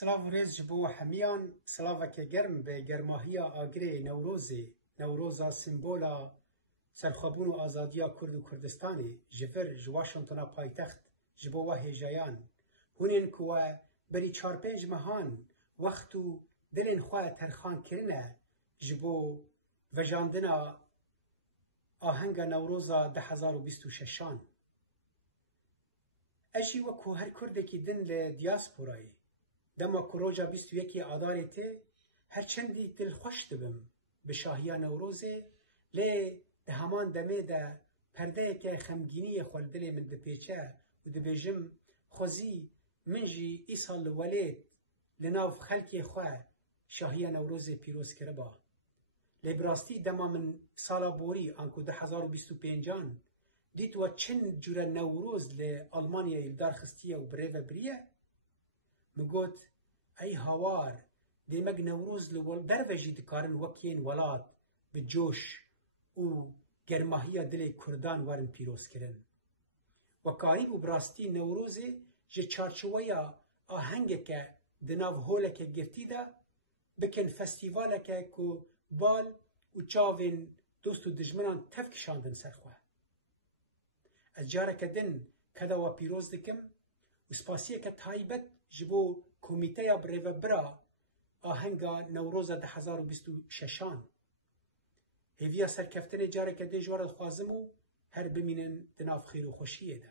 سلاو ریز جبو همیان سلاوک گرم به گرماهیا آگری نوروزا سمبولا سرخابون و آزادیا کرد و کردستانی جفر جواشنطن پایتخت جبو و هیجایان هونین که بری 4-5 مهان وقتو دلین خواه ترخان کرنه جبو وجاندنا آهنگ نوروزا 2026 اجی وکو هر کردکی دن لدیاسپورایی دما کروجا 21 آداری ته هر چندی دل خوش دبم به شاهیا نوروزه لی ده همان دمه ده پرده که خمگینی خالدل من بپیچه و ده بیجم خوزی منجی ای سال ولید لناف خلکی خواه شاهیا نوروزه پیروز کربا لی براستی دما من سالا بوری آنکو 2025 دیت و چند جور نوروز لی آلمانیا ایلدار خستیه و بریو بریه مگوت ای هاوار دیمگ نوروز لول دروجی دکارن وکین ولاد به جوش و گرماهی دل کردان وارن پیروز کرن وکایی و براستی نوروزی جه چارچویا آهنگ که دناو هوله که گرتی دا بکن فستیواله که بال و چاوین دوست و دجمنان تفکشاندن سرخواه از جاره که دن کدا و پیروز دکم و سپاسیه که تایبت جبو کمیته بریو برا آهنگا نوروز 2026 هیویا سرکفتن جاره که ده جوارد خوازمو هر بمینن دناف خیر و خوشیه ده